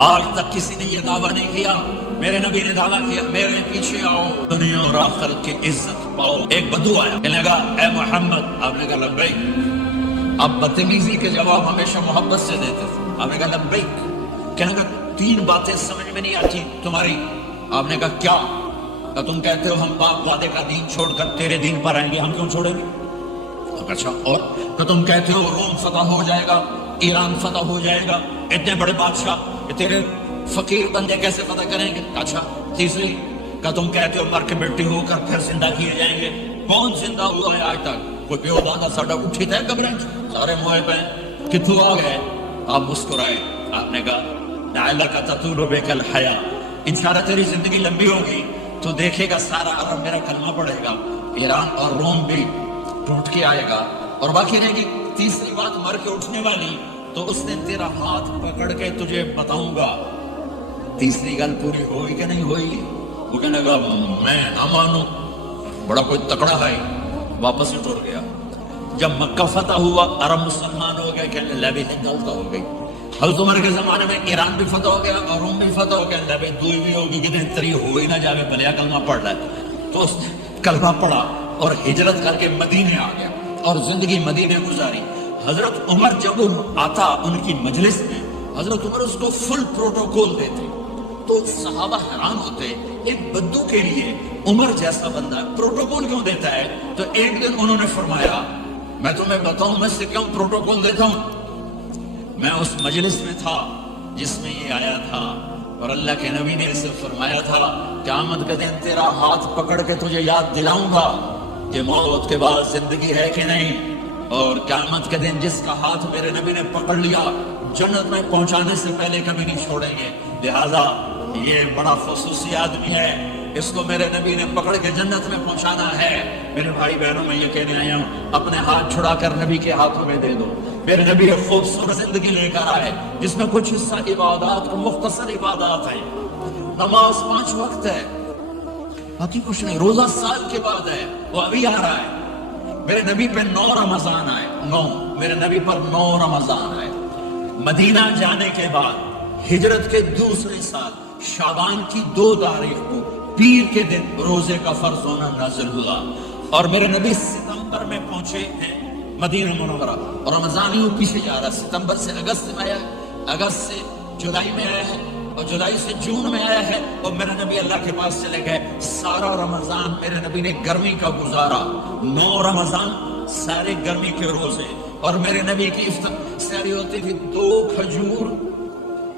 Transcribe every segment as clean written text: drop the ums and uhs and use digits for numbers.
آج تک کسی نے یہ دعویٰ نہیں کیا، میرے نبی نے دعویٰ کیا میرے پیچھے آؤ دنیا اور آخرت کی عزت پاؤ۔ ایک بدو آیا، کہنے لگا اے محمد، آپ نے کہا لبیک۔ آپ بدتمیزی کے جواب ہمیشہ محبت سے دیتے تھے، آپ نے کہا لبیک۔ کہنے لگا تین باتیں سمجھ میں نہیں آتی تمہاری۔ آپ نے کہا کیا؟ کہ تم کہتے ہو ہم باپ دادے کا دین چھوڑ کر تیرے دین پر آئیں گے، ہم کیوں چھوڑیں گے؟ اچھا، اور کہ تم کہتے ہو روم فتح ہو جائے گا، ایران فتح ہو جائے گا، اتنے بڑے بادشاہ تیرے فقیر بندے کیسے فتح کریں گے؟ اچھا، تیسری کہ تم کہتے ہو مر کے مٹی ہو کر پھر زندہ کیے جائیں گے، کون زندہ ہوا ہے آج تک؟ کوئی پیو دادا ساڈا اٹھی تھے قبریں سارے موئے پہ کتوں آ گئے؟ آپ مسکرائے، آپ نے کہا لعلک تطول بک الحیا، انشاءاللہ تیری زندگی لمبی ہوگی تو دیکھے گا سارا عرب میرا کلمہ پڑھے گا، ایران اور روم بھی ٹوٹ کے آئے گا، اور باقی رہے گی تیسری بات مر کے اٹھنے والی، تو اس نے تیرا ہاتھ پکڑ کے تجھے بتاؤں گا۔ تیسری گل پوری ہوئی کہ نہیں ہوئی؟ وہ کہنے لگا میں نہ مانوں، بڑا کوئی تکڑا ہے، واپس ٹر گیا۔ جب مکہ فتح ہوا، عرب مسلمان ہو گئے، کہنے لبے غلط ہو گئی۔ حضرت عمر کے زمانے میں ایران بھی فتح ہو گیا اور روم بھی فتح ہو گیا، لبے دوئی بھی ہوگی کہ تری ہو ہی نہ جاوے بلیا کلمہ پڑھ رہا ہے۔ تو اس نے کلمہ پڑھا اور ہجرت کر کے مدینے آ گیا اور زندگی مدینے گزاری۔ حضرت عمر جب آتا ان کی مجلس میں، حضرت عمر اس کو فل پروٹوکول دیتے، تو صحابہ حیران ہوتے ایک بدو کے لیے عمر جیسا بندہ پروٹوکول کیوں دیتا ہے؟ تو ایک دن انہوں نے فرمایا میں تمہیں بتاؤں میں سے کیوں پروٹوکول دیتا ہوں؟ میں اس مجلس میں تھا جس میں یہ آیا تھا، اور اللہ کے نبی نے اسے فرمایا تھا قیامت کے دن تیرا ہاتھ پکڑ کے تجھے یاد دلاؤں گا کہ موت کے بعد زندگی ہے کہ نہیں، اور قیامت کے دن جس کا ہاتھ میرے نبی نے پکڑ لیا جنت میں پہنچانے سے پہلے کبھی نہیں چھوڑیں گے۔ لہذا یہ بڑا خصوصی آدمی ہے، اس کو میرے نبی نے پکڑ کے جنت میں پہنچانا ہے۔ میرے بھائی بہنوں میں یہ کہنے آیا ہوں اپنے ہاتھ چھڑا کر نبی کے ہاتھوں میں دے دو۔ میرے نبی ایک خوبصورت زندگی لے کر آئے جس میں کچھ حصہ عبادات کو مختصر عبادات ہے، نماز 5 وقت ہے، باقی کچھ نہیں، روزہ سال کے بعد ہے، وہ ابھی آ رہا ہے۔ میرے نبی پہ 9 رمضان آئے، 9 میرے نبی پر 9 رمضان آئے۔ مدینہ جانے کے بعد ہجرت کے دوسرے سال شعبان کی 2 تاریخ کو پیر کے دن روزے کا فرض ہونا نازل ہوا، اور میرے نبی ستمبر میں پہنچے ہیں مدینہ منورہ، اور رمضان ہی پیچھے جا رہا، ستمبر سے اگست میں آیا، اگست سے جولائی میں آیا ہے، اور جولائی سے جون میں آیا ہے، اور میرے نبی اللہ کے پاس چلے گئے۔ سارا رمضان میرے نبی نے گرمی کا گزارا، 9 رمضان سارے گرمی کے روزے، اور میرے نبی کی ساری ہوتی تھی 2 کھجور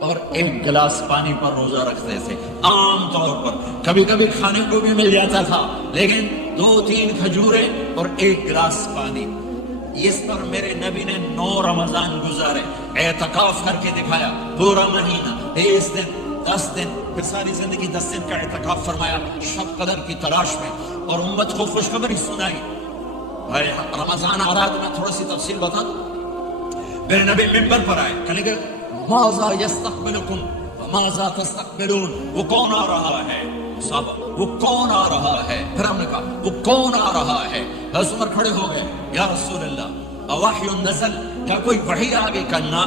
اور 1 گلاس پانی پر روزہ رکھتے تھے عام طور پر، کبھی کبھی کھانے کو بھی مل جاتا تھا لیکن 2-3 کھجوریں اور 1 گلاس پانی، اس پر میرے نبی نے 9 رمضان گزارے، اعتکاف کر کے دکھایا، پورا مہینہ 30 دن 10 دن، پھر ساری زندگی 10 دن کا اعتکاف فرمایا شب قدر کی تلاش میں، اور امت کو خوشخبری سنائی۔ بھائی رمضان آ رہا ہے تو میں تھوڑا سی تفصیل بتا دوں۔ میرے نبی ممبر پر آئے، کہنے کہ ماذا یستقبلکم وماذا تستقبلون، وہ کون آ رہا ہے؟ صاحب وہ کون آ رہا ہے؟ پھر ہم نے کہا وہ کون آ رہا ہے؟ حضرت عمر کھڑے ہو گئے، یا رسول اللہ اوحی نزل، کیا کوئی وحی آ گئی؟ کرنا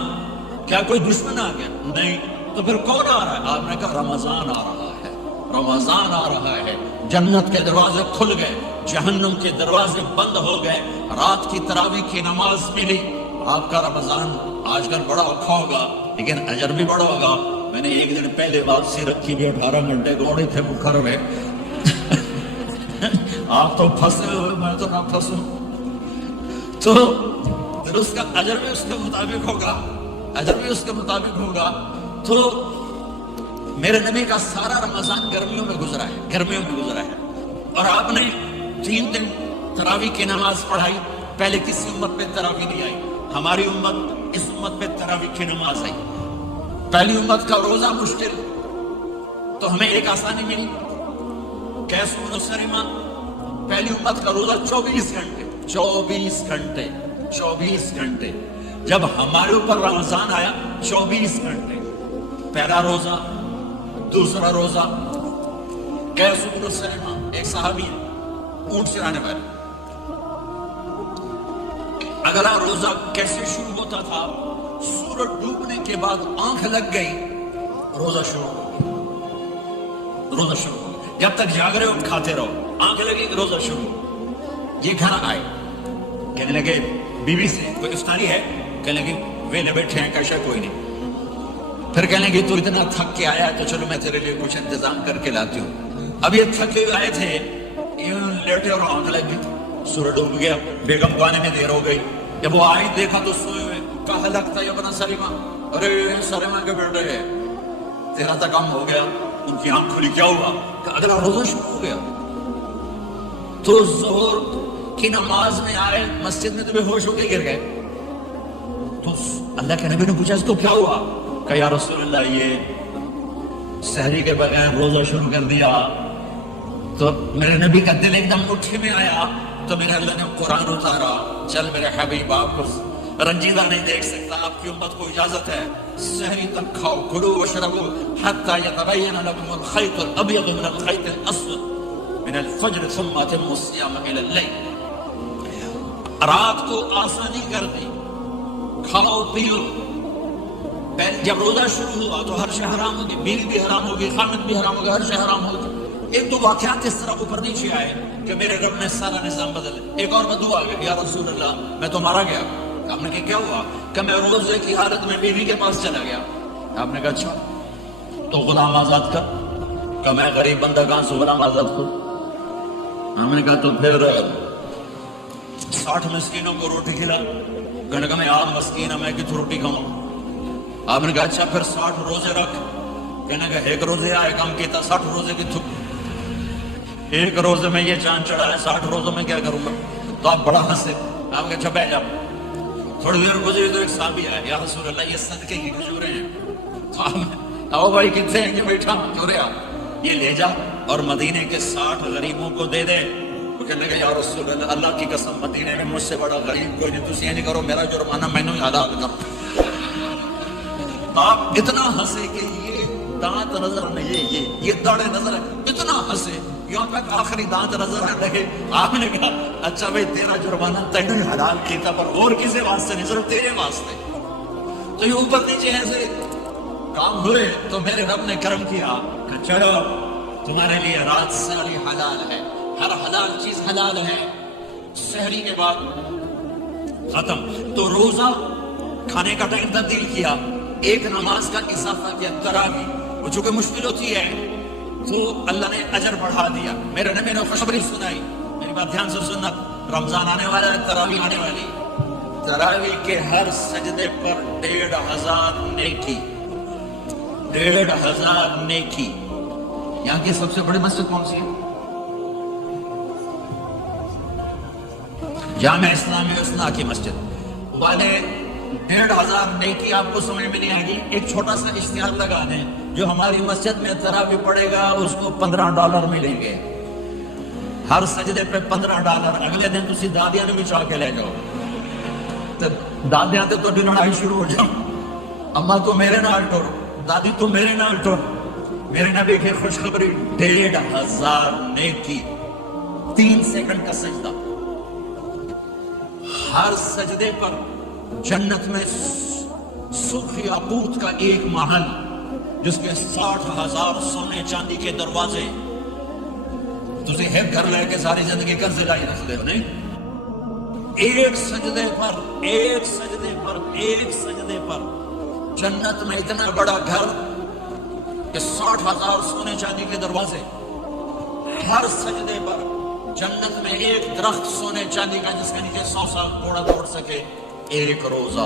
کیا کوئی دشمن آ گیا؟ نہیں، تو پھر کون آ رہا ہے؟ آپ نے کہا رمضان آ رہا ہے، رمضان آ رہا ہے، جنت کے دروازے کھل گئے، جہنم کے دروازے بند ہو گئے، رات کی تراویح کی نماز ملی۔ آپ کا رمضان آج کل بڑا اوکھا ہوگا لیکن اجر بھی بڑا ہوگا۔ میں نے ایک دن پہلے واپسی رکھی بھی 18 گھنٹے گوڑے تھے بخر میں آپ تو پھنسے ہوئے، میں تو نہ پھنسوں، تو پھر اس کا اجر بھی اس کے مطابق ہوگا، اجر بھی اس کے مطابق ہوگا۔ تو میرے نبی کا سارا رمضان گرمیوں میں گزرا ہے، گرمیوں میں گزرا ہے، اور آپ نے 3 دن تراویح کی نماز پڑھائی۔ پہلے کسی امت پہ تراویح نہیں آئی، ہماری امت اس امت پہ تراویح کی نماز آئی۔ پہلی امت کا روزہ مشکل، تو ہمیں ایک آسانی ملی، کیس بن سلمہ، پہلی امت کا روزہ 24 گھنٹے 24 گھنٹے 24 گھنٹے، جب ہمارے اوپر رمضان آیا 24 گھنٹے، پہلا روزہ، دوسرا روزہ۔ کیس بن سلمہ ایک صحابی ہے، اونٹ چرانے والے، اگلا روزہ کیسے شروع ہوتا تھا؟ سورج ڈوبنے کے بعد آنکھ لگ گئی روزہ شروع ہو گیا، روزہ شروع ہو گیا، جب تک جاگ رہے ہو کھاتے رہو، آنکھ لگی روزہ شروع. یہ گھر آئے، کہنے لگے بیوی سے کوئی افطاری ہے؟ کہنے لگے ویلے بیٹھے ہیں، کیسا کوئی نہیں. پھر کہنے لگے تو اتنا تھک کے آیا ہے تو چلو میں تیرے لیے کچھ انتظام کر کے لاتی ہوں. اب یہ تھکے ہوئے آئے تھے، یوں لیٹے اور آنکھ لگ گئی، سورج ڈوب گیا، بیگم کو آنے میں دیر ہو گئی. جب وہ آئی دیکھا تو سوئے ہوئے، کہا لگتا ہے ابن سلیمہ، ارے سلیمہ کے بیٹے ہے، تیرا تو کام ہو گیا. ان کی آنکھ کھلی، کیا ہوا؟ کہ اگلا روزہ شروع ہو گیا. تو ظہر کی نماز میں آئے، مسجد میں تو بے ہوش ہو کے گر گئے. تو اللہ کے نبی نے پوچھا اس کو کیا ہوا؟ کہ یا رسول اللہ یہ سحری کے بغیر روزہ شروع کر دیا. تو میرے نبی کا دل ایک دم مٹھی میں آیا، تو میرے اللہ نے قرآن اتارا، چل میرے حبیب آپ کو رنجیدہ نہیں دیکھ سکتا، آپ کی امت کو اجازت ہے سحری تک کھاؤ، کلوا واشربوا حتی یتبین لکم الخیط الابیض من الخیط الاسود من الفجر ثم اتموا الصیام الی اللیل. رات کو آسانی کر دی، کھاؤ پیو. جب روزہ شروع ہوا تو ہر شے حرام ہوگی، بیوی بھی حرام ہوگی، خامد بھی حرام ہوگا، ہر شے حرام ہوگی. ایک دو واقعات اس طرح اوپر نیچے آئے کہ میرے رب نے سارا نظام بدل. ایک اور بدو آ گیا، یا رسول اللہ میں تو مارا گیا. آپ نے کہا کیا ہوا؟ کہ میں روزے کی حالت میں بیوی کے پاس چلا گیا. آپ نے کہا اچھا تو غلام آزاد کر. کہ میں غریب بندہ کہاں سے غلام آزاد کروں؟ ہم نے کہا تو پھر 60 مسکینوں کو روٹی کھلا. کہنے کا میں عام مسکین ہوں، میں کتوں روٹی کھاؤں؟ آپ نے کہا اچھا پھر 60 روزے رکھ. کہنے کا ایک روزے آئے کم کیتا، 60 روزے کی تھک. ایک روزے میں یہ چاند چڑھا ہے، 60 روزوں میں کیا کروں گا؟ تو آپ بڑا ہنسے. آپ کہا اچھا بیٹھ جاؤ. تھوڑی دیر گزری تو ایک صحابی آیا، یا رسول اللہ یہ صدقے کی کھجوریں ہیں. آؤ بھائی کتنے ہیں کہ بیٹھا کھجوریں آپ یہ لے جا اور مدینے کے 60 غریبوں کو دے دے. وہ کہنے لگا یا رسول اللہ اللہ کی قسم مدینے میں مجھ سے بڑا غریب کوئی نہیں، تسی یہ نہیں کرو میرا جرمانہ میں نے ادا کرو. آپ اتنا ہنسے کہ یہ دانت نظر نہیں، یہ داڑے نظر ہے، اتنا ہنسے یہاں تک آخری دانت نظر نہ رہے. آپ نے کہا اچھا بھائی تیرا جرمانہ تینوں حلال کیتا پر اور کسی واسطے نہیں، صرف تیرے واسطے. تو یہ اوپر نیچے ایسے کام ہوئے تو میرے رب نے کرم کیا کہ چلو تمہارے لیے رات ساری حلال ہے، ہر حلال چیز حلال ہے. سحری کے بعد ختم. تو روزہ کھانے کا ٹائم تبدیل کیا، ایک نماز کا اضافہ کیا، تراویح. وہ چونکہ مشکل ہوتی ہے تو اللہ نے اجر بڑھا دیا. میرے نبی نے خوشخبری سنائی، میری بات دھیان سے سننا. رمضان آنے والا ہے، تراویح آنے والی. تراویح کے ہر سجدے پر 1500 نیکی، 1500 نیکی. یہاں کی سب سے بڑی مسجد کون سی ہے؟ جامع اسلامی اسنا کی مسجد والے. 1500 نیکی آپ کو سمجھ میں نہیں آئے گی. ایک چھوٹا سا اشتہار لگا دیں، جو ہماری مسجد میں تراویح پڑے گا اس کو $15 ملیں گے. ہر سجدے پہ $15. اگلے دن تسی دادیاں نے بھی چاہ کے لے جاؤ. دادیاں تو لڑائی شروع ہو جاؤ، اما تو میرے نال ٹور، دادی تو میرے نال ٹور. میرے نبی کی خوشخبری 1500 نیکی، 3 سیکنڈ کا سجدہ. ہر سجدے پر جنت میں سرخ یاقوت کا ایک محل جس کے 60,000 سونے چاندی کے دروازے. تسی ایک گھر لے کے ساری زندگی قرضے لائی رکھتے ہو نہیں؟ ایک سجدے پر جنت میں اتنا بڑا گھر کہ 60,000 سونے چاندی کے دروازے. ہر سجدے پر جنت میں ایک درخت سونے چاندی کا جس کے نیچے 100 سال گھوڑا دوڑ سکے. ایک روزہ.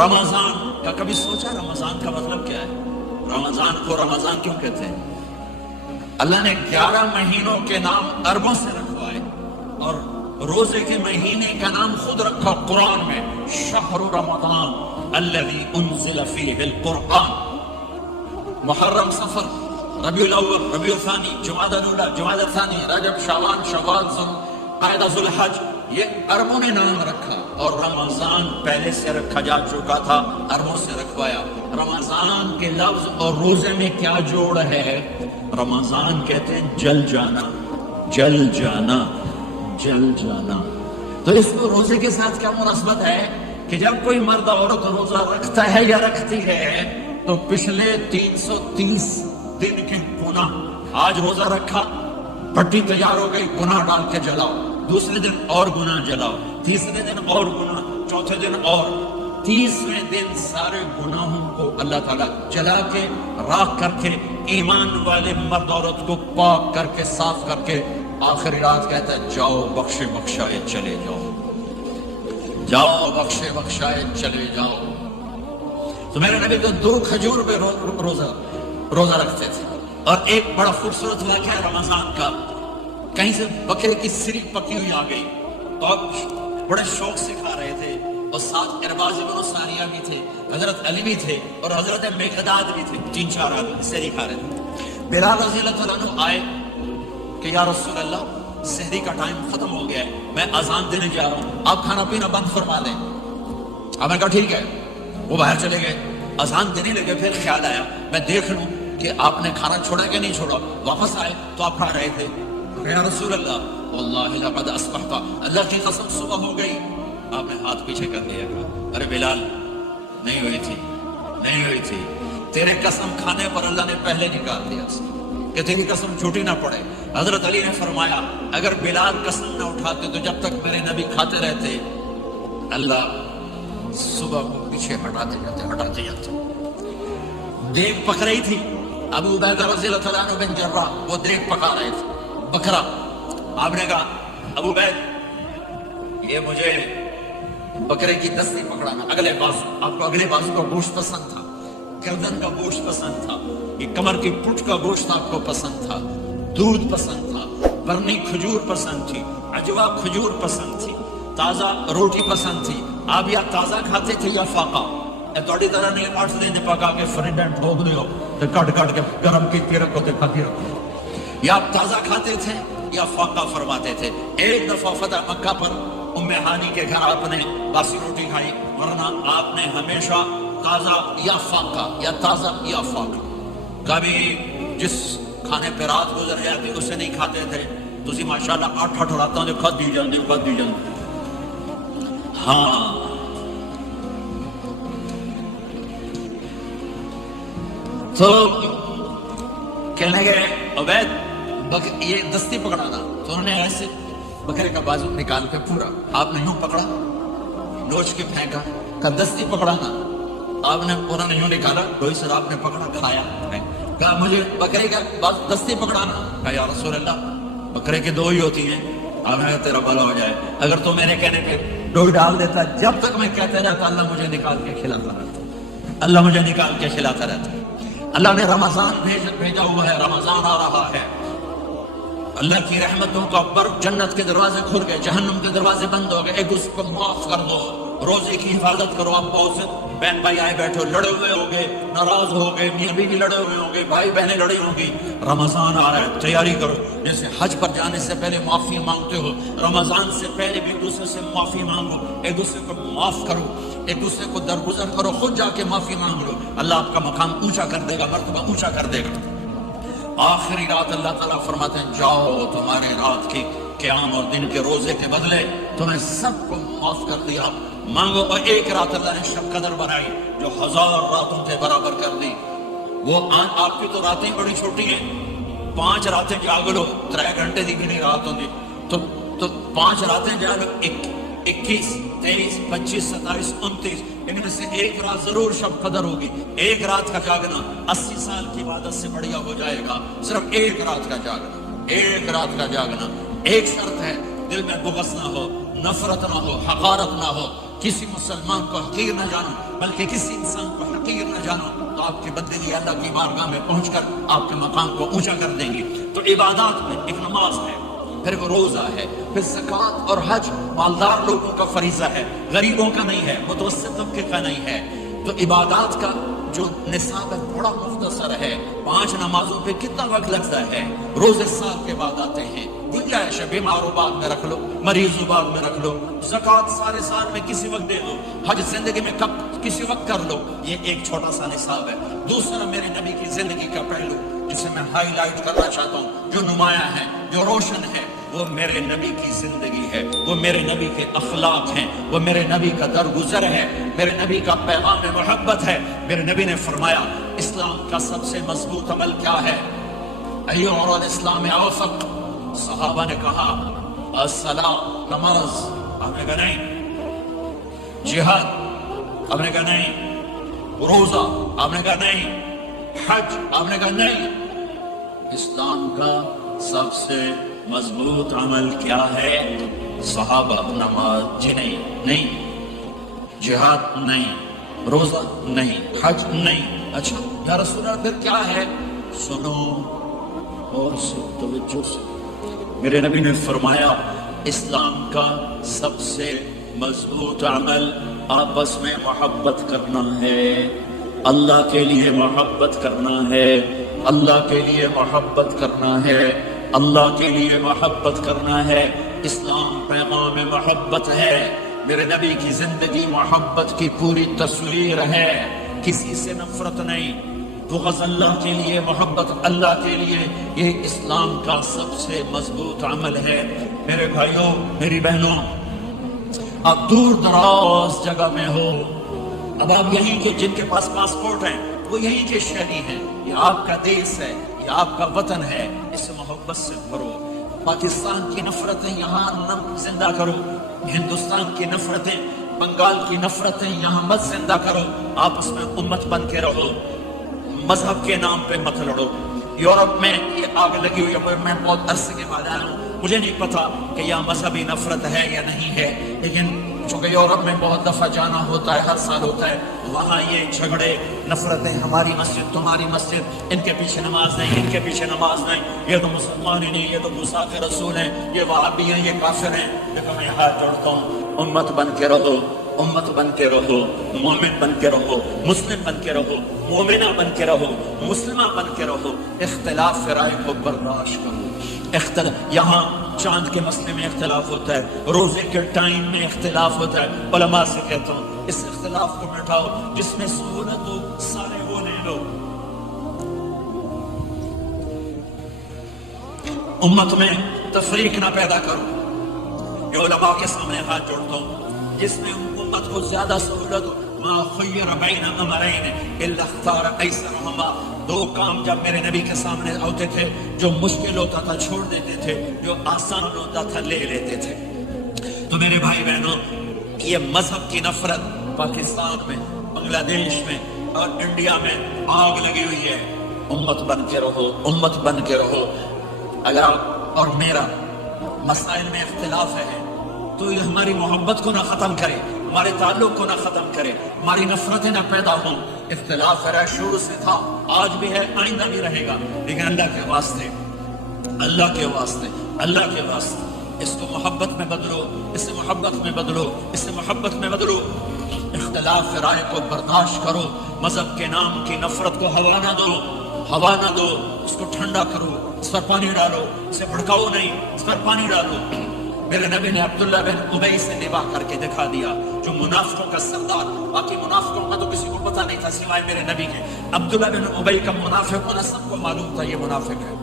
رمضان کا کبھی سوچا رمضان کا مطلب کیا ہے؟ رمضان کو رمضان کیوں کہتے ہیں؟ اللہ نے 11 مہینوں کے نام عربوں سے رکھوائے اور روزے کے مہینے کا نام خود رکھا قرآن میں، شہر رمضان الذی انزل فیہ القرآن. محرم، صفر، ربیع الاول، ربیع الثانی، جمادی الاولی، جمادی الثانی، رجب، شعبان، شوال، ذوالقعدہ، ذوالحج. یہ عربوں نے نام رکھا اور رمضان پہلے سے رکھا جا چکا تھا، عربوں سے رکھوایا. رمضان کے لفظ اور روزے میں کیا جوڑ ہے؟ رمضان کہتے ہیں جل جانا، جل جانا، جل جانا. تو اس کو روزے کے ساتھ کیا مناسبت ہے کہ جب کوئی مرد عورت روزہ رکھتا ہے یا رکھتی ہے تو تو پچھلے 330 دن کے گناہ، آج روزہ رکھا، پٹی تیار ہو گئی، گناہ ڈال کے جلاؤ، دوسرے دن اور گناہ جلاؤ، تیسرے دن اور گناہ، چوتھے دن اور، 30ویں دن سارے گناہوں کو اللہ تعالیٰ جلا کے راکھ کر کے ایمان والے مرد عورت کو پاک کر کے صاف کر کے آخری رات کہتا ہے جاؤ بخشے بخشائے چلے جاؤ، جاؤ بخشے بخشائے چلے جاؤ۔ تو میرے نبی تو 2 کھجور پہ روزہ رکھتے تھے۔ اور ایک بڑا خوبصورت واقعہ ہے رمضان کا، کہیں سے بکرے کی سری پکی ہوئی آ گئی اور بڑے شوق سے کھا رہے تھے، اور ساتھ ارباز بن ساریہ بھی تھے، حضرت علی بھی تھے اور حضرت مقداد بھی تھے، 3-4 آدمی سحری کھا رہے تھے۔ بلال رضی اللہ تعالیٰ عنہ آئے کہ یا رسول اللہ سحری کا ٹائم ختم ہو گیا ہے، میں اذان دینے جا رہا ہوں، آپ کھانا پینا بند فرما دیں۔ آپ نے کہا ٹھیک ہے، وہ باہر چلے گئے، اذان دینے لگے، پھر خیال آیا میں دیکھ لوں کہ آپ نے کھانا چھوڑا کہ نہیں چھوڑا۔ واپس آئے تو آپ کھا رہے تھے۔ یا رسول اللہ واللہ لقد اصبحت، اللہ کی قسم صبح ہو گئی۔ آپ نے ہاتھ پیچھے کر لیا، کہا ارے بلال نہیں ہوئی تھی، نہیں ہوئی تھی، تیرے قسم کھانے پر اللہ نے پہلے نکال دیا کہ تیری قسم جھوٹی نہ پڑے۔ حضرت علی نے فرمایا اگر بلال قسم نہ اٹھاتے تو جب تک میرے نبی کھاتے رہتے اللہ صبح کو پیچھے ہٹاتے جاتے۔ دیگ پک رہی تھی، ابو عبیدہ رضی اللہ عنہ بن جراح وہ دیگ پکا رہے تھے، بکرا۔ آپ نے کہا ابو عبید یہ مجھے بکرے کی دستی پکڑانا، اگلے بازو، آپ کو اگلے بازو کا گوشت پسند تھا، گردن کا گوشت پسند تھا، یہ کمر کی پٹ کا گوشت آپ کو پسند تھا، دودھ پسند تھا، برنی کھجور پسند تھی، عجوا کھجور پسند تھی، تازہ روٹی پسند تھی۔ آپ یا تازہ کھاتے تھے یا فاقہ، توڑی طرح نہیں 8 دن پکا کے فریڈ اینڈ ٹھوک دیو تو کٹ کے گرم کی تیرک کو دکھاتی رکھو، یا آپ تازہ کھاتے تھے یا فاقہ فرماتے تھے۔ ایک دفعہ فتح مکہ پر ام ہانی کے گھر آپ نے باسی روٹی کھائی، ورنہ آپ نے ہمیشہ تازہ یا فاقہ یا تازہ یا فاقہ، کبھی جس کھانے پہ رات گزر جاتی اسے نہیں کھاتے تھے۔ تسی ماشاءاللہ 8 راتوں نے کھا دی جاندے۔ ہاں تو کہنے گئے عبید یہ دستی پکڑانا، تو انہوں نے ایسے بکرے کا بازو نکال کے پورا آپ نے یوں پکڑا، نوچ کے پھینکا، کہا دستی پکڑانا، آپ نے انہوں نے یوں نکالا، کوئی سر آپ نے پکڑا کھایا، کہا مجھے بکرے کا دستی پکڑانا، کہا یا رسول اللہ بکرے کی 2 ہی ہوتی ہیں۔ آپ نے کہا تیرا بھلا ہو جائے، اگر تو میرے کہنے پہ ڈوئی ڈال دیتا، جب تک میں کہتا رہتا اللہ مجھے نکال کے کھلاتا رہتا، اللہ مجھے نکال کے کھلاتا رہتا۔ اللہ نے رمضان بھیجا ہوا ہے، رمضان آ رہا ہے، اللہ کی رحمتوں کا برق، جنت کے دروازے کھل گئے، جہنم کے دروازے بند ہو گئے، ایک اس کو معاف کر دو، روزے کی حفاظت کرو۔ آپ بہت سے بہن بھائی آئے بیٹھو، لڑے ہوئے ہو گئے، ناراض ہو گئے، میاں بیوی لڑے ہوئے ہوں گے، بھائی بہنیں لڑی ہوں گی، رمضان آ رہا ہے، تیاری کرو۔ جیسے حج پر جانے سے پہلے معافی مانگتے ہو، رمضان سے پہلے بھی ایک دوسرے سے معافی مانگو، ایک دوسرے کو معاف کرو، ایک دوسرے کو درگزر کرو، خود جا کے معافی مانگ لو، اللہ آپ کا مقام اونچا کر دے گا، مرتبہ اونچا کر دے گا۔ آخری رات اللہ تعالیٰ فرماتے ہیں جاؤ تمہارے رات کی قیام اور دن کے روزے کے بدلے تمہیں سب کو معاف کر دیا، مانگو۔ اور ایک رات اللہ نے شب قدر بنائی جو 1000 راتوں کے برابر کر دی۔ وہ آپ کی تو راتیں بڑی چھوٹی ہیں، 5 راتیں جاگ لو، 3 گھنٹے دی گنی رات ہوتی، تو 5 راتیں جاگ لو، 21 23 25 27 29، ان میں سے ایک رات ضرور شب قدر ہوگی۔ ایک رات کا جاگنا 80 سال کی عبادت سے بڑھیا ہو جائے گا، صرف ایک رات کا جاگنا، ایک رات کا جاگنا۔ ایک شرط ہے، دل میں بغض نہ ہو، نفرت نہ ہو، حقارت نہ ہو، کسی مسلمان کو حقیر نہ جانو، بلکہ کسی انسان کو حقیر نہ جانو، تو آپ کی بندگی اللہ کی بارگاہ میں پہنچ کر آپ کے مقام کو اونچا کر دیں گی۔ تو عبادات میں ایک نماز ہے، پھر وہ روزہ ہے، پھر زکوٰۃ اور حج مالدار لوگوں کا فریضہ ہے، غریبوں کا نہیں ہے، متوسط طبقے کا نہیں ہے۔ تو عبادات کا جو نصاب ہے بڑا مختصر ہے، 5 نمازوں پہ کتنا وقت لگتا ہے، روزے سال کے بعد آتے ہیں، گنجائش ہے، بیمار و بعد میں رکھ لو، مریض و بعد میں رکھ لو، زکوٰۃ سارے سال میں کسی وقت دے دو، حج زندگی میں کب کسی وقت کر لو، یہ ایک چھوٹا سا نصاب ہے۔ دوسرا میرے نبی کی زندگی کا پہلو جسے میں ہائی لائٹ کرنا چاہتا ہوں، جو نمایاں ہے، جو روشن ہے، وہ میرے نبی کی زندگی ہے، وہ میرے نبی کے اخلاق ہیں، وہ میرے نبی کا درگزر ہے۔ میرے نبی کا پیغام محبت ہے. میرے نبی نے فرمایا اسلام کا سب سے مضبوط عمل کیا ہے؟ ایھا الاسلام اوثق. صحابہ نے کہا الصلاۃ، نماز. آپ نے کہا نہیں. جہاد؟ آپ نے کہا نہیں. روزہ؟ آپ نے کہا نہیں. حج؟ آپ نے کہا نہیں. اسلام کا سب سے مضبوط عمل کیا ہے؟ صحابہ نماز. جی نہیں. جہاد نہیں. روزہ نہیں. حج نہیں. اچھا یا رسول اللہ پھر کیا ہے؟ سنو اور توجہ سے. میرے نبی نے فرمایا اسلام کا سب سے مضبوط عمل آپس میں محبت کرنا ہے. اللہ کے لیے محبت کرنا ہے. اللہ کے لیے محبت کرنا ہے. اللہ کے لیے محبت کرنا ہے. اسلام پیغام محبت ہے. میرے نبی کی زندگی محبت کی پوری تصویر ہے. کسی سے نفرت نہیں. بغض اللہ کے لیے، محبت اللہ کے لیے. یہ اسلام کا سب سے مضبوط عمل ہے. میرے بھائیوں، میری بہنوں، آپ دور دراز جگہ میں ہو، اب آپ یہیں کے جن کے پاس پاسپورٹ ہیں وہ یہیں کے شہری ہیں. یہ آپ کا دیش ہے، یہ آپ کا وطن ہے. اسے محبت سے بھرو. پاکستان کی نفرتیں یہاں زندہ کرو. ہندوستان کی نفرتیں، بنگال کی نفرتیں یہاں مت زندہ کرو. آپس میں امت بن کے رہو. مذہب کے نام پہ مت لڑو. یورپ میں یہ آگ لگی ہوئی ہے. میں بہت عرصے کے بعد آیا ہوں. مجھے نہیں پتا کہ یہاں مذہبی نفرت ہے یا نہیں ہے، لیکن چونکہ یورپ میں بہت دفعہ جانا ہوتا ہے، ہر سال ہوتا ہے، وہاں یہ جھگڑے، نفرتیں، ہماری مسجد تمہاری مسجد، ان کے پیچھے نماز نہیں، ان کے پیچھے نماز نہیں، یہ تو مسلمان ہی نہیں، یہ تو موسیٰ کے رسول ہیں، یہ وہابی ہیں، یہ کافر ہیں. لیکن میں ہاتھ جوڑتا ہوں، امت بن کے رہو. امت بن کے رہو. مومن بن کے رہو. مسلم بن کے رہو. مومنہ بن کے رہو. مسلمہ بن کے رہو. اختلاف رائے کو برداشت کرو. یہاں چاند کے مسئلے میں اختلاف ہوتا ہے، روزے کے ٹائم میں اختلاف ہوتا ہے. علماء سے کہتا ہوں اس اختلاف کو مٹاؤ. جس میں سہولت ہو سارے وہ لے لو. امت میں تفریق نہ پیدا کرو. یہ علماء کے سامنے ہاتھ جوڑتا ہوں، جس میں امت کو زیادہ سہولت ہو. ما خیر بین امرین الا اختار ایسرہما. دو کام جب میرے نبی کے سامنے ہوتے تھے، جو مشکل ہوتا تھا چھوڑ دیتے تھے، جو آسان ہوتا تھا لے لیتے تھے. تو میرے بھائی بہنوں، یہ مذہب کی نفرت پاکستان میں، بنگلہ دیش میں اور انڈیا میں آگ لگی ہوئی ہے. امت بن کے رہو. امت بن کے رہو. اگر آپ اور میرا مسائل میں اختلاف ہے تو یہ ہماری محبت کو نہ ختم کرے، ہمارے تعلق کو نہ ختم کرے، ہماری نفرتیں نہ پیدا ہوں. اختلاف ہے، شروع سے تھا، آج بھی ہے، آئندہ بھی رہے گا، لیکن اللہ کے واسطے، اللہ کے واسطے، اللہ کے واسطے اس کو محبت میں بدلو. اس سے محبت میں بدلو. اس سے محبت میں بدلو. اختلاف رائے کو برداشت کرو. مذہب کے نام کی نفرت کو ہوا نہ دو. ہوا نہ دو. اس کو ٹھنڈا کرو. اس پر پانی ڈالو. اسے بھڑکاؤ نہیں، اس پر پانی ڈالو. میرے نبی نے عبداللہ بن ابی سے نباہ کر کے دکھا دیا، جو منافقوں کا سردار. باقی منافقوں کا تو کسی کو پتہ نہیں تھا سوائے میرے نبی کے. عبداللہ بن ابی کا منافق ہونا سب کو معلوم تھا، یہ منافق ہے.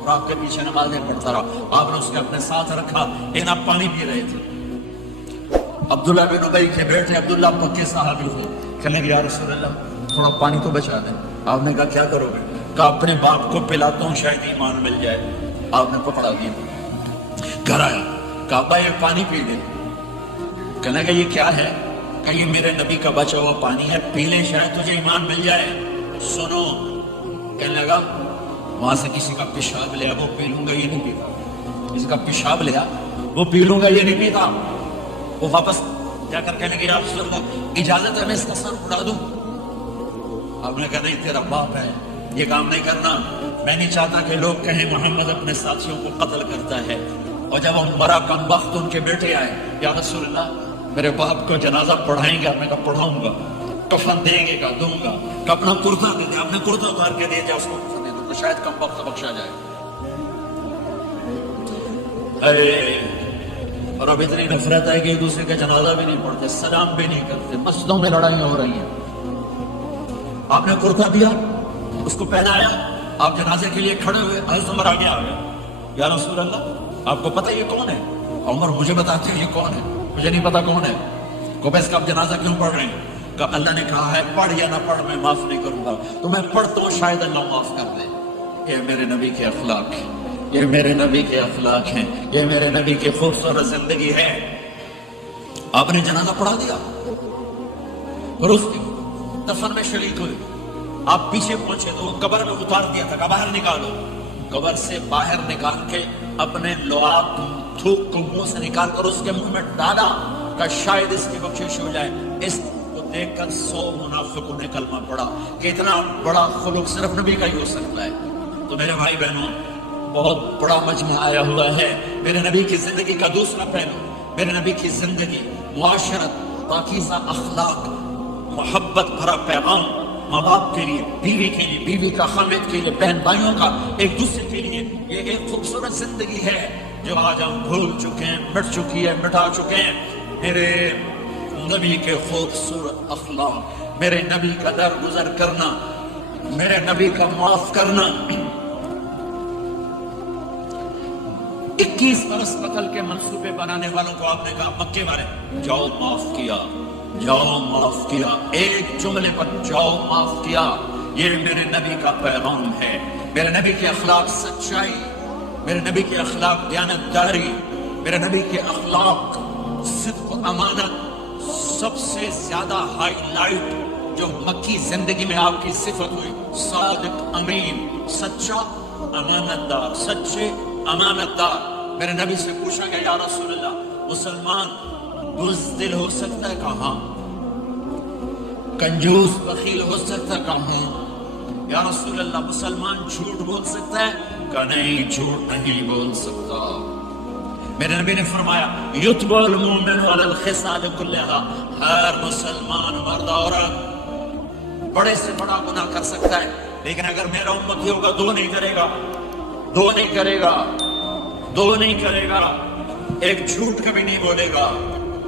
اور آپ کے پیچھے نمازیں پڑھتا رہا. آپ نے اس کے اپنے ساتھ رکھا، لیکن آپ پانی پی رہے تھے. عبداللہ بن ابی کے بیٹے عبداللہ پکے صحابی ہوئے. کہنے لگے یا رسول اللہ تھوڑا پانی تو بچا دیں. آپ نے کہا کیا کرو گے؟ کہا اپنے باپ کو پلاتا ہوں شاید ایمان مل جائے. آپ نے پکڑا دیا. گھر آیا، کہا ابا یہ پانی پی لے. کہنے لگا یہ کیا ہے؟ کہ یہ میرے نبی کا بچا ہوا پانی ہے، پی لے شاید تجھے ایمان مل جائے. سنو، کہنے لگا وہاں سے کسی کا پیشاب لیا وہ پی لوں گا، یہ نہیں پیتا. کسی کا پیشاب لیا وہ پی لوں گا، یہ نہیں پیتا. وہ واپس جا کر کہنے لگے یا رسول اللہ اجازت ہے میں اس کا سر اڑا دوں؟ آپ نے کہا نہیں، تیرا باپ ہے، یہ کام نہیں کرنا. میں نہیں چاہتا کہ لوگ کہیں محمد اپنے ساتھیوں کو قتل کرتا ہے. اور جب ہم مرا کم وقت ان کے بیٹے آئے، یا رسول اللہ میرے باپ کو جنازہ پڑھائیں گے؟ آپ نے کہا پڑھاؤں گا. کفن دیں گے؟ کہا دوں گا. کہ اپنا کرتا دے دے. آپ نے کرتا اتار کے دے دیا اس کو، کفن دے دو تو شاید کم وقت بخشا جائے. اور اب اتنی نفرت ہے کہ ایک دوسرے کا جنازہ بھی نہیں پڑھتے، سلام بھی نہیں کرتے، مسجدوں میں لڑائیاں ہو رہی ہیں. آپ نے کرتا دیا، اس کو پہنایا، آپ جنازے کے لیے کھڑے ہوئے. حضرت عمر آگے آ گیا، یا رسول اللہ آپ کو پتہ یہ کون ہے؟ عمر مجھے بتاتے ہیں یہ کون ہے؟ مجھے نہیں پتا کون ہے. کو بس کا آپ جنازہ کیوں پڑھ رہے ہیں؟ کہ اللہ نے کہا ہے پڑھ یا نہ پڑھ میں معاف نہیں کروں گا، تو میں پڑھتا ہوں شاید اللہ معاف کر دے۔ یہ میرے نبی کے اخلاق ہیں، یہ میرے نبی کے اخلاق ہیں، یہ میرے نبی کی خوبصورت زندگی ہے۔ آپ نے جنازہ پڑھا دیا اور اس کی دفن میں شریک ہوئے، آپ پیچھے پہنچے تو وہ قبر میں اتار دیا تھا کہ باہر نکالو، قبر سے باہر نکال کے اپنے لعاب تھوک کو منہ سے نکال کر اس کے منہ میں ڈالا کہ شاید اس کی بخشش ہو جائے۔ اس کو دیکھ کر 100 منافقوں نے کلمہ پڑھا کہ اتنا بڑا خلق صرف نبی کا ہی ہو سکتا ہے۔ تو میرے بھائی بہنوں، بہت بڑا مجمع آیا ہوا ہے۔ میرے نبی کی زندگی کا دوسرا پہلو، میرے نبی کی زندگی، معاشرت، پاکیزہ اخلاق، محبت بھرا پیغام، ماں باپ کے لیے، بیوی کے لیے، بیوی کا خامد کے لیے، بہن بھائیوں کا ایک دوسرے کے لیے، یہ ایک خوبصورت زندگی ہے جو آج ہم بھول چکے ہیں، مٹ چکی ہے، مٹا چکے ہیں۔ میرے نبی کے خوبصورت اخلاق، میرے نبی کا درگزر کرنا، میرے نبی کا معاف کرنا۔ 21 برس قتل کے منصوبے بنانے والوں کو آپ نے کہا مکے والے جاؤ معاف کیا، جاؤ معاف کیا، ایک جملے پر جاؤ معاف کیا۔ یہ میرے نبی کا پیغام ہے۔ میرے نبی کے اخلاق سچائی، میرے نبی کے اخلاق دیانتداری، میرے نبی کے اخلاق صدق و امانت۔ سب سے زیادہ ہائی لائٹ جو مکی زندگی میں آپ کی صفت ہوئی، صادق امین، سچا امانت دار، سچے امانت دار۔ میرے نبی سے پوچھا گیا یا رسول اللہ مسلمان بزدل ہو سکتا ہے؟ کہاں؟ کنجوس بخیل ہو سکتا ہے؟ کہاں؟ یا رسول اللہ مسلمان جھوٹ بول سکتا ہے؟ کہ نہیں، جھوٹ نہیں بول سکتا۔ میرے نبی نے فرمایا یتبع المؤمن علی الخصال کلھا، ہر مسلمان مرد عورت بڑے سے بڑا گناہ کر سکتا ہے، لیکن اگر میرا امتی ہوگا دو نہیں کرے گا، دو نہیں کرے گا، دو نہیں کرے گا۔ ایک جھوٹ کبھی نہیں بولے گا،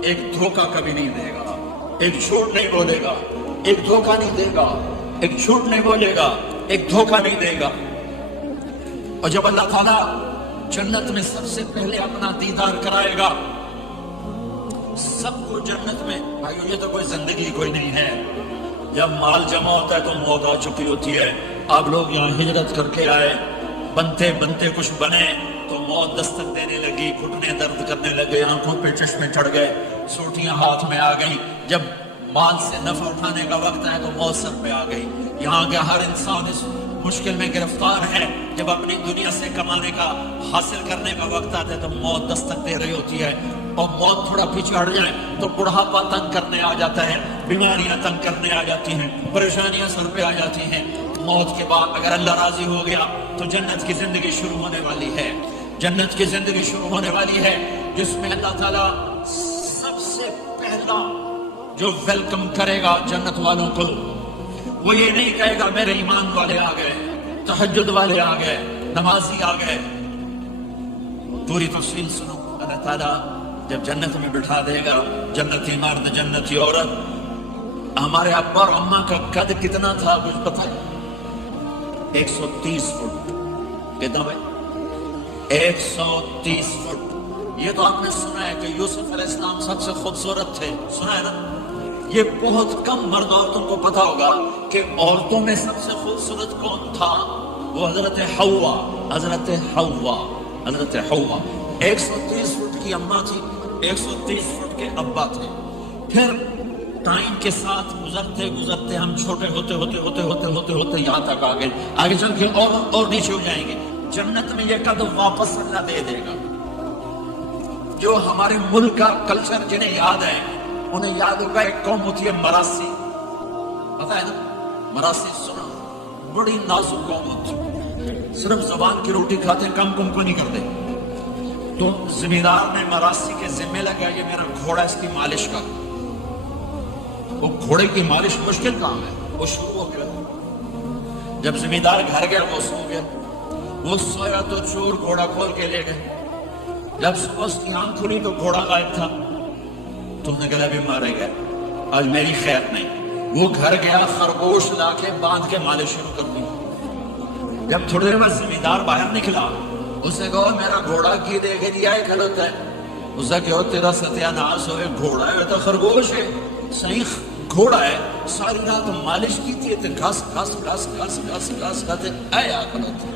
ایک دھوکہ کبھی نہیں دے گا۔ ایک جھوٹ نہیں بولے گا، ایک دھوکہ نہیں دے گا، ایک جھوٹ نہیں بولے گا، ایک دھوکہ نہیں دے گا۔ اور جب اللہ تعالیٰ جنت میں سب سے پہلے اپنا دیدار کرائے گا سب کو جنت میں، بھائیو یہ تو کوئی زندگی کوئی نہیں ہے۔ جب مال جمع ہوتا ہے تو موت آ چکی ہوتی ہے۔ آپ لوگ یہاں ہجرت کر کے آئے، بنتے بنتے کچھ بنے تو موت دستک دینے لگی، گھٹنے درد کرنے لگے، آنکھوں پہ چشمے چڑھ گئے، سوٹیاں ہاتھ میں آ گئی۔ جب مال سے نفع اٹھانے کا وقت ہے تو موت سر پہ آ گئی۔ یہاں کے ہر انسان اس مشکل میں گرفتار ہے۔ جب اپنی دنیا سے کمانے کا، حاصل کرنے کا وقت آتا ہے تو موت دستک دے رہی ہوتی ہے، اور موت تھوڑا پیچھے ہٹ جائے تو بڑھاپا تنگ کرنے آ جاتا ہے، بیماریاں تنگ کرنے آ جاتی ہیں، پریشانیاں سر پہ آ جاتی ہیں۔ موت کے بعد اگر اللہ راضی ہو گیا تو جنت کی زندگی شروع ہونے والی ہے۔ جنت کی زندگی شروع ہونے والی ہے جس میں اللہ تعالیٰ سب سے پہلا جو ویلکم کرے گا جنت والوں کو، وہ یہ نہیں کہے گا میرے ایمان والے آ گئے، تہجد والے آ گئے، نمازی آ گئے۔ پوری تفصیل سنو۔ اللہ تعالیٰ جب جنت میں بٹھا دے گا جنتی مرد، جنتی عورت۔ ہمارے ابا اور اماں کا قد کتنا تھا کچھ پتہ ہے؟ 130 فٹ۔ کتنا بھائی؟ 130 فٹ۔ یہ تو آپ نے سنا ہے کہ یوسف علیہ السلام سب سے خوبصورت تھے، سنا ہے نا؟ یہ بہت کم مرد عورتوں کو پتا ہوگا کہ عورتوں میں سب سے خوبصورت کون تھا؟ وہ حضرت حوا، حضرت حوا، حضرت حوا۔ 130 فٹ کی اماں تھی، 130 فٹ کے ابا تھے۔ پھر ٹائم کے ساتھ گزرتے گزرتے ہم چھوٹے ہوتے ہوتے ہوتے ہوتے ہوتے ہوتے یہاں تک آ گئے، آگے چل کے اور نیچے ہو جائیں گے۔ جنت میں یہ قد واپس اللہ دے دے گا۔ جو ہمارے ملک کا کلچر جنہیں یاد ہے انہیں یاد ہوگا ایک قوم ہوتی ہے مراسی، پتا ہے نا؟ مراسی سنا، بڑی نازک قوم ہوتی، صرف زبان کی روٹی کھاتے ہیں، کم کو نہیں کرتے۔ تو زمیندار نے مراسی کے ذمہ لگا یہ میرا گھوڑا اس کی مالش کا۔ وہ گھوڑے کی مالش مشکل کام ہے، وہ شروع ہو گیا۔ جب زمیندار گھر گیا وہ سو گیا، وہ سویا تو چور گھوڑا کھول کے لے گئے۔ جب صبح اس کی آنکھ کھلی تو گھوڑا غائب تھا۔ تم نے کہا بھی مارے گئے، آج میری خیر نہیں۔ وہ گھر گیا، خرگوش لا کے باندھ کے مالش شروع کر دی۔ جب تھوڑی دیر بعد زمیندار باہر نکلا، اسے کہا میرا گھوڑا کی دیکھ دیا ہے، غلط ہے۔ اسے کہا تیرا ستیہ ناس ہوئے، گھوڑا ہے تو خرگوش ہے، صحیح گھوڑا ہے ساری رات مالش کی تھی تو گھاس گھاس گھاس گھاس گھاس گھاس کھاتے آیا کرو تھے.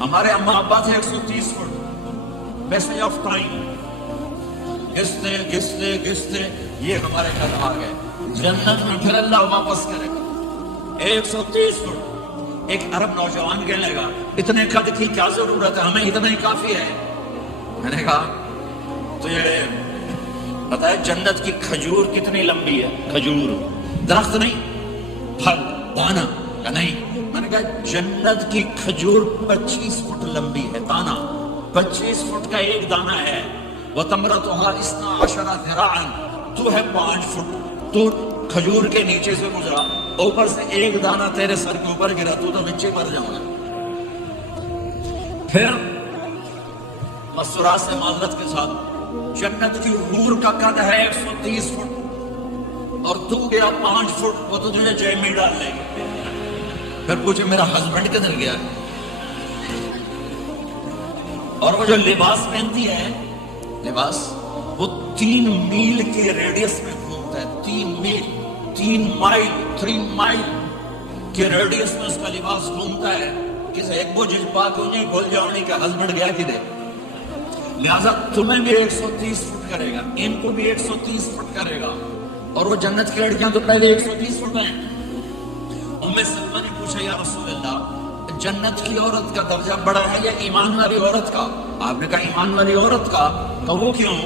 ہمارے اماں ابا تھے 130 فٹ میسج آف ٹائم گھستے گھستے گھستے یہ ہمارے گھر آ گئے. جنت میں پھر اللہ واپس کرے گا 130 فٹ. ایک عرب نوجوان کہنے لگا اتنے قد کی کیا ضرورت ہے, ہمیں اتنا ہی کافی ہے. میں نے کہا تو یہ پتا ہے جنت کی کھجور کتنی لمبی ہے؟ کھجور درخت نہیں, پھل دانا یا نہیں. میں نے کہا جنت کی کھجور 25 فٹ لمبی ہے, دانا 25 فٹ کا ایک دانا ہے. وَتَمْرَتُهَا 12 ذِرَاعًا, تو ہے 5 فٹ, تو کھجور کے نیچے سے گزرا, اوپر سے ایک دانا تیرے سر کے اوپر گرا, تو نیچے مر جاؤں گا. پھر مسرات سے معذرت کے ساتھ جنت کی حور کا قد ہے 130 فٹ اور تو گیا 5 فٹ, وہ تو تجھے جیب میں ڈال لے گی. پھر پوچھے میرا ہسبینڈ کدھر گیا؟ اور وہ جو لباس پہنتی ہے, لباس وہ 3 میل کے ریڈیس میں گھومتا ہے. 3 میل 3 مائل کے ریڈیس میں اس کا لباس گھومتا ہے. کسی ایک وہ جس پاک انہیں بھول جاؤں کا ہسبینڈ گیا کدھر. لہذا تمہیں بھی 130 فٹ کرے گا, ان کو بھی 130 فٹ کرے گا. اور وہ جنت کی لڑکیاں تو پہلے 130 فٹ ہیں. ام سلمہ نے پوچھا یا رسول اللہ جنت کی عورت کا درجہ بڑا ہے یا ایمان والی عورت کا؟ آپ نے کہا ایمان والی عورت کا. کہ وہ کیوں؟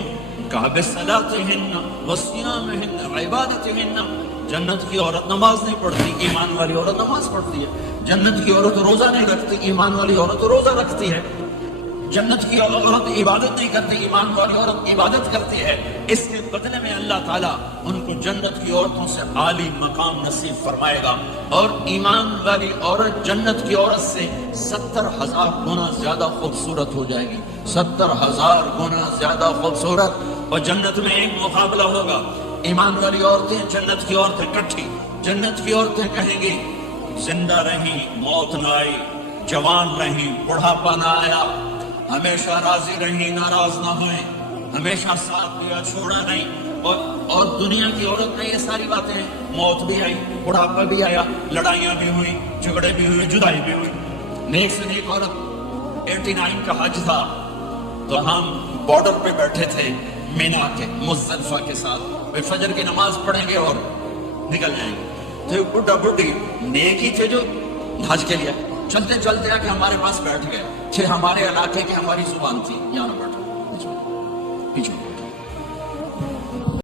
کہا بصلاتہن وصیامہن وعبادتہن, جنت کی عورت نماز نہیں پڑھتی, ایمان والی عورت نماز پڑھتی ہے. جنت کی عورت روزہ نہیں رکھتی, ایمان والی عورت روزہ رکھتی ہے. جنت کی عورت عبادت نہیں کرتی, ایمان والی عورت عبادت کرتی ہے. اس کے بدلے میں اللہ تعالیٰ ان کو جنت کی عورتوں سے عالی مقام نصیب فرمائے گا. اور ایمان والی عورت جنت کی عورت سے 70,000 گنا زیادہ خوبصورت ہو جائے گی. 70,000 گنا زیادہ خوبصورت. اور جنت میں ایک مقابلہ ہوگا. ایمان والی عورتیں جنت کی عورتیں کٹھی, جنت کی عورتیں کہیں گی زندہ رہیں موت نہ آئی, جوان رہیں بڑھاپا نہ آیا, ہمیشہ راضی رہی ناراض نہ ہوئے, ہمیشہ ساتھ دیا چھوڑا نہیں. اور دنیا کی عورت میں یہ ساری باتیں ہیں, موت بھی آئی, بڑھاپا بھی آیا, لڑائیاں بھی ہوئی, جھگڑے بھی ہوئے, جدائی بھی ہوئی. نیک سے نیک عورت 89 کا حج تھا تو ہم بارڈر پہ بیٹھے تھے مینا کے مزدلفہ کے ساتھ, فجر کی نماز پڑھیں گے اور نکل جائیں گے. تو بڈھا بڈھی نیک ہی تھے جو حج کے لیے چلتے چلتے آ کے ہمارے پاس بیٹھ گئے. ہمارے علاقے کی ہماری زبان تھی, یہاں بیٹھو پیچھے